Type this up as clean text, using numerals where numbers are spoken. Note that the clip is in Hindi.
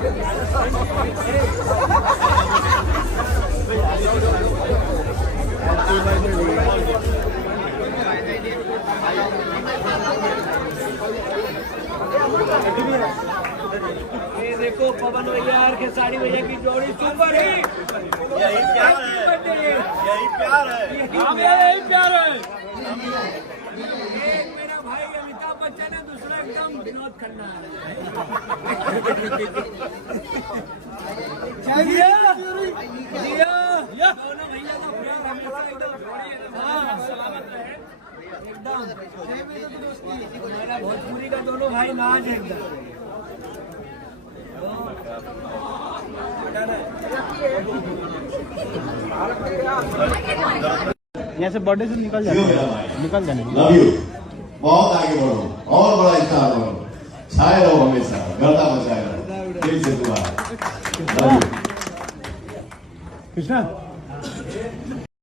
ये देखो पवन भैया और खेसारी भैया की जोड़ी सुपर है। यही प्यार है, यही प्यार है, यही प्यार है। एक मेरा भाई अमिताभ बच्चन है, दूसरा एकदम विनोद खन्ना है। दोनों भैया का प्यार हमेशा एकदम सलामत रहे एकदम। मेरा भोजपुरी का दोनों भाई नाज है एकदम। यहाँ से बर्थडे से निकल जाए, निकल जाने। लव यू, बहुत आगे बढ़ो और बड़ा स्टार बनो, छाए रहो हमेशा, गर्दा बचाए रहो, दिल से दुआ। कृष्णा